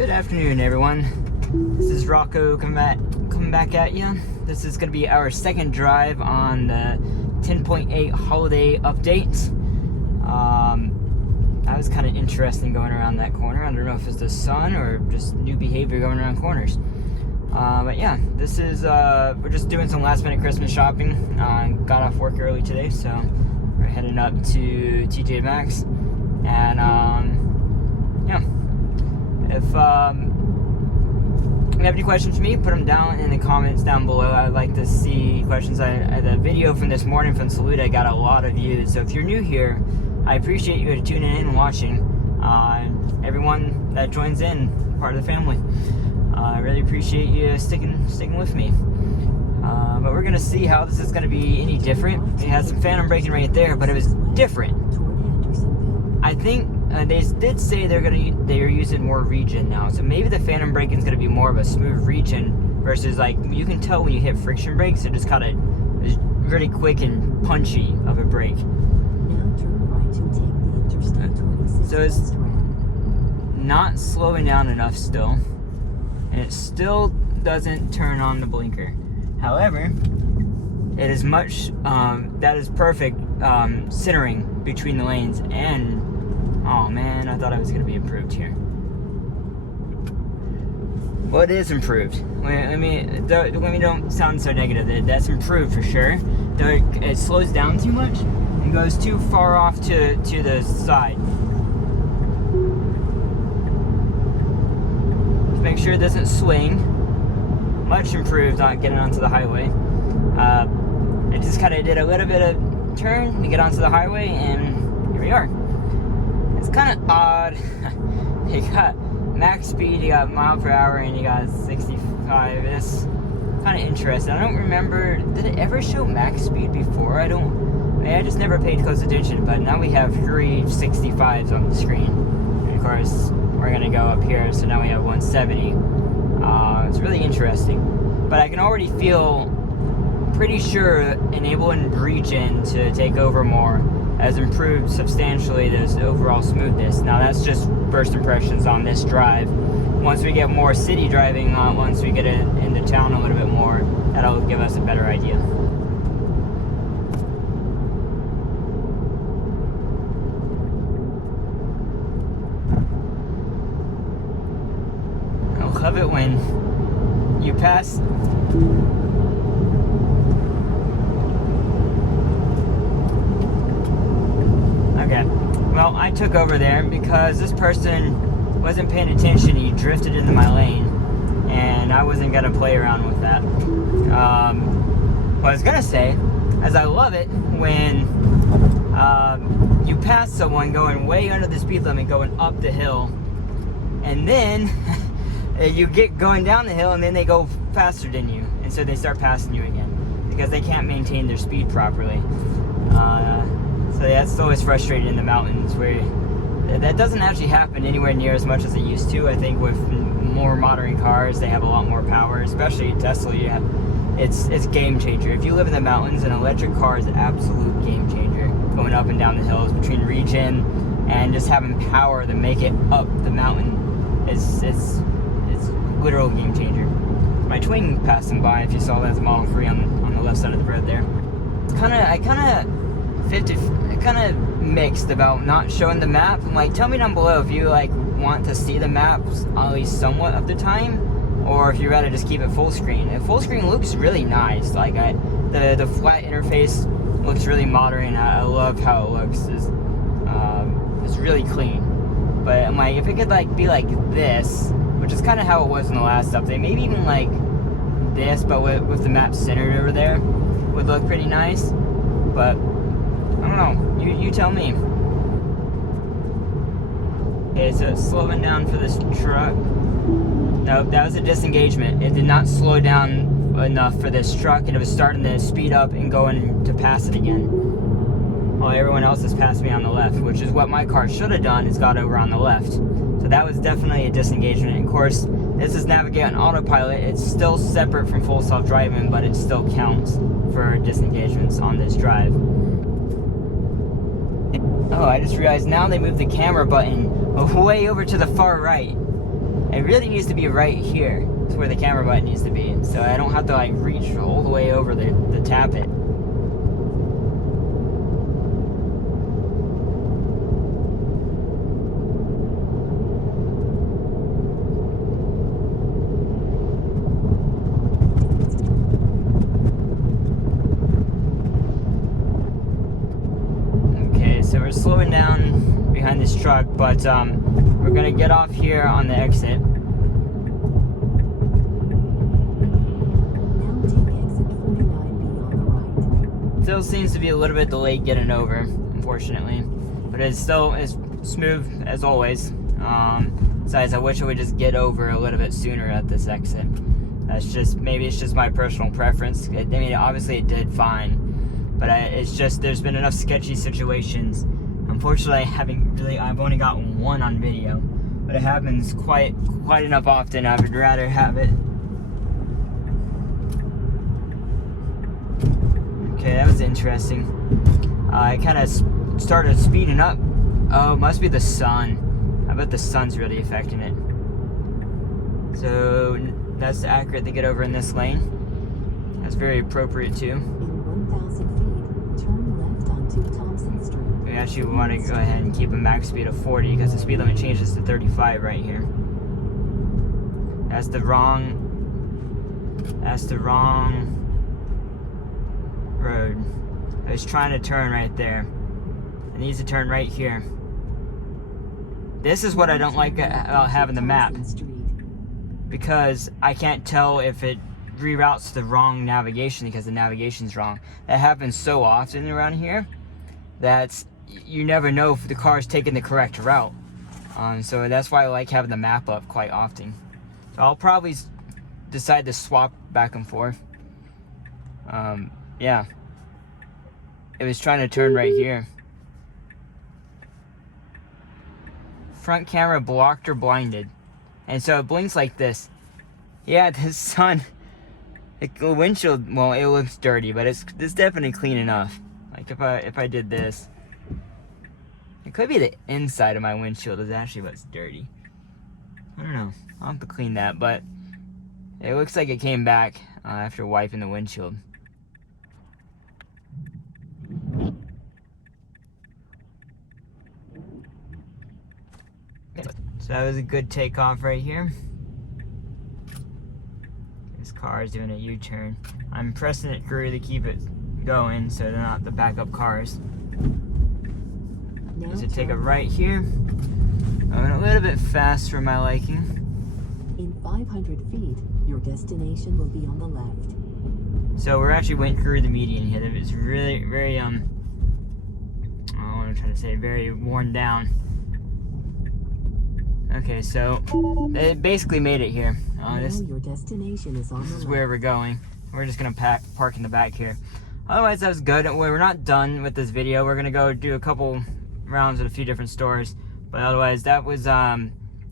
Good afternoon, everyone. This is Rocco coming back at you. This is going to be our second drive on the 10.8 holiday update. That was kind of interesting going around that corner. I don't know if it's the sun or just new behavior going around corners. But yeah, this is we're just doing some last minute Christmas shopping. Got off work early today, so we're heading up to TJ Maxx. And yeah, if you have any questions for me, put them down in the comments down below. I'd like to see questions. The video from this morning from Saluda got a lot of views, so if you're new here, I appreciate you tuning in and watching. Everyone that joins in, part of the family. I really appreciate you sticking with me. But we're gonna see how this is gonna be any different. It has some phantom braking right there, but it was different. I think they did say they're using more regen now, so maybe the phantom braking is gonna be more of a smooth regen versus, like, you can tell when you hit friction brakes, it just kind of is really quick and punchy of a brake. So it's not slowing down enough still, and it still doesn't turn on the blinker. However, it is much that is perfect centering between the lanes. And oh man, I thought I was gonna be improved here. Well, it is improved. Let me don't sound so negative. That's improved for sure. Though it slows down too much and goes too far off to the side. Just make sure it doesn't swing. Much improved on getting onto the highway. I just kind of did a little bit of turn to get onto the highway, and here we are. It's kind of odd. You got max speed, you got mile per hour, and you got 65. It's kind of interesting. I don't remember, did it ever show max speed before? I just never paid close attention, but now we have 3 65s on the screen. And of course, we're gonna go up here, so now we have 170. It's really interesting. But I can already feel pretty sure enabling regen to take over more has improved substantially this overall smoothness. Now that's just first impressions on this drive. Once we get more city driving, once we get into town a little bit more, that'll give us a better idea. I love it when you pass. Okay, well, I took over there because this person wasn't paying attention. He drifted into my lane, and I wasn't gonna play around with that. What I was gonna say is I love it when you pass someone going way under the speed limit going up the hill, and then you get going down the hill, and then they go faster than you, and so they start passing you again because they can't maintain their speed properly. So yeah, it's always frustrating in the mountains where that doesn't actually happen anywhere near as much as it used to. I think with more modern cars, they have a lot more power, especially Tesla. It's game changer. If you live in the mountains, an electric car is an absolute game changer. Going up and down the hills between regen and just having power to make it up the mountain, it's literal game changer. My twin passing by, if you saw that, as a Model 3 on the left side of the road there. I kind of mixed about not showing the map. I'm like, tell me down below if you want to see the maps at least somewhat of the time, or if you'd rather just keep it full screen. And full screen looks really nice. Like the flat interface looks really modern. I love how it looks. It's really clean. But I'm like, if it could be like this, which is kind of how it was in the last update, maybe even like this, but with the map centered over there, would look pretty nice. But I don't know. You tell me. Okay, so it's slowing down for this truck. Nope, that was a disengagement. It did not slow down enough for this truck, and it was starting to speed up and going to pass it again. While everyone else has passed me on the left, which is what my car should have done, is got over on the left. So that was definitely a disengagement. And of course, this is navigate on autopilot. It's still separate from full self-driving, but it still counts for disengagements on this drive. Oh, I just realized now they moved the camera button way over to the far right. It really needs to be right here. It's where the camera button needs to be. So I don't have to like reach all the way over to tap it. So we're slowing down behind this truck, but we're gonna get off here on the exit. Now take exit 49B on the right. Still seems to be a little bit delayed getting over, unfortunately, but it's still is smooth as always. Besides, I wish I would just get over a little bit sooner at this exit. That's just, maybe it's just my personal preference. I mean, obviously it did fine. But it's just, there's been enough sketchy situations. Unfortunately, I've only got one on video, but it happens quite enough often. I would rather have it. Okay, that was interesting. I kind of started speeding up. Oh, it must be the sun. I bet the sun's really affecting it. So that's accurate to get over in this lane. That's very appropriate too. In 1,000 feet, turn left onto Thompson Street. We actually want to go ahead and keep a max speed of 40 because the speed limit changes to 35 right here. That's the wrong road. I was trying to turn right there. It needs to turn right here. This is what I don't like about having the map, because I can't tell if it reroutes the wrong navigation because the navigation's wrong. That happens so often around here that you never know if the car is taking the correct route. So that's why I like having the map up quite often. So I'll probably decide to swap back and forth. Yeah. It was trying to turn right here. Front camera blocked or blinded. And so it blinks like this. Yeah, the sun, the windshield, well, it looks dirty, but it's definitely clean enough. Like if I did this, it could be the inside of my windshield is actually what's dirty. I don't know. I'll have to clean that, but it looks like it came back after wiping the windshield. So that was a good takeoff right here. This car is doing a U-turn. I'm pressing it through to keep it going so they're not the backup cars. So take a right here. Going a little bit fast for my liking. In 500 feet, your destination will be on the left. So we're actually went through the median here. It's really very what I'm trying to say, very worn down. Okay, so it basically made it here. Your destination is on the left. This is where we're going. We're just gonna park in the back here. Otherwise, that was good. We're not done with this video. We're gonna go do a couple rounds at a few different stores. But otherwise, that was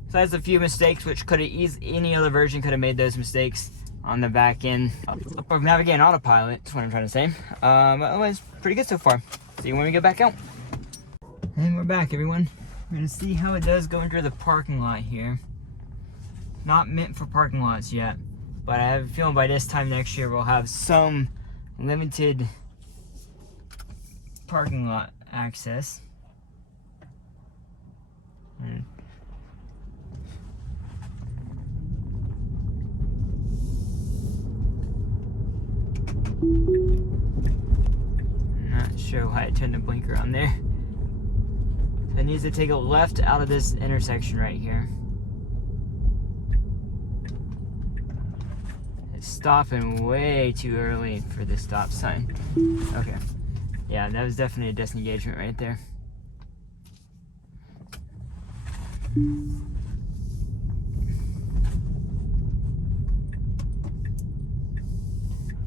besides a few mistakes, which could have any other version could have made those mistakes on the back end of navigating autopilot. That's what I'm trying to say. But otherwise, pretty good so far. See you when we get back out. And we're back, everyone. We're gonna see how it does going through the parking lot here. Not meant for parking lots yet, but I have a feeling by this time next year we'll have some limited parking lot access. Not sure why I turned the blinker on there. It needs to take a left out of this intersection right here. It's stopping way too early for this stop sign. Okay. Yeah, that was definitely a disengagement right there.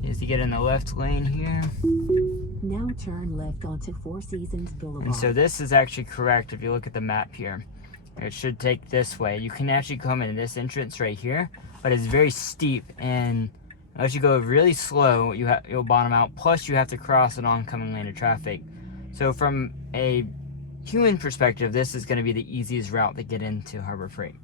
Needs to get in the left lane here. Now turn left onto Four Seasons Boulevard. And so this is actually correct if you look at the map here. It should take this way. You can actually come in this entrance right here, but it's very steep, and unless you go really slow, you'll bottom out. Plus, you have to cross an oncoming lane of traffic. So from a human perspective, this is going to be the easiest route to get into Harbor Freight.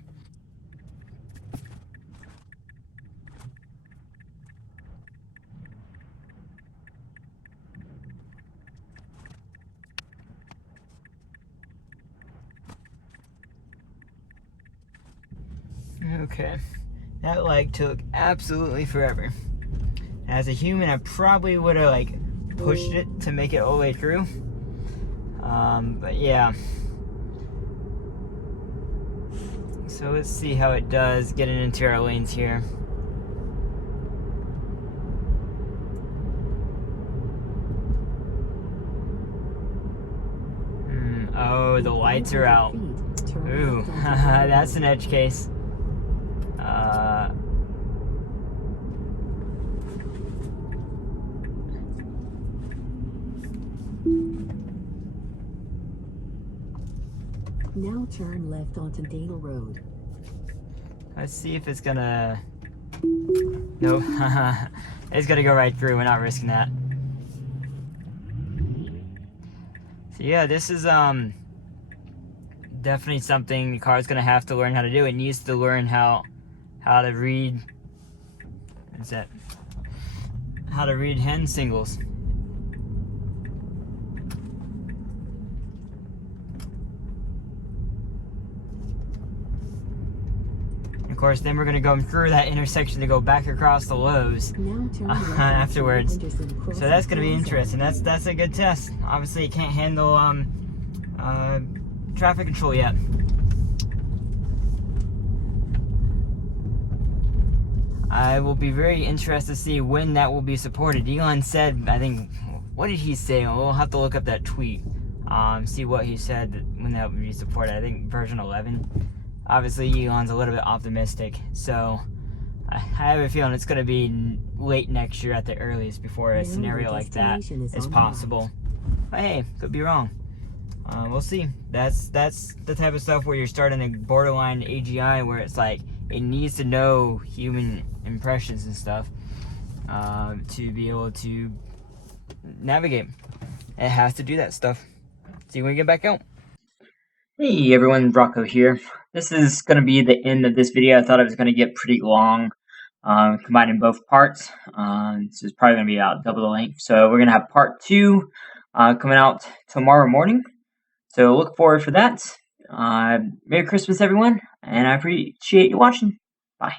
Okay. That like took absolutely forever. As a human, I probably would have like pushed it to make it all the way through. But yeah. So let's see how it does getting into our lanes here. Oh, the lights are out. Ooh, that's an edge case. Now turn left onto Dana Road. Let's see if it's gonna... Nope. It's gonna go right through. We're not risking that. So yeah, this is definitely something the car's gonna have to learn how to do. It needs to learn how to read... What's that? How to read hand signals. Of course, then we're going to go through that intersection to go back across the Lowe's afterwards. So that's going to be interesting. That's a good test. Obviously, it can't handle traffic control yet. I will be very interested to see when that will be supported. Elon said, I think, what did he say? We'll have to look up that tweet, see what he said when that would be supported. I think version 11. Obviously, Elon's a little bit optimistic, so I have a feeling it's going to be late next year at the earliest before a scenario like that is possible. But hey, could be wrong. We'll see. That's the type of stuff where you're starting a borderline AGI where it's like it needs to know human impressions and stuff to be able to navigate. It has to do that stuff. See you when we get back out. Hey everyone, Rocco here. This is going to be the end of this video. I thought it was going to get pretty long, combining both parts. This is probably going to be about double the length. So we're going to have part 2 coming out tomorrow morning. So look forward for that. Merry Christmas everyone, and I appreciate you watching. Bye.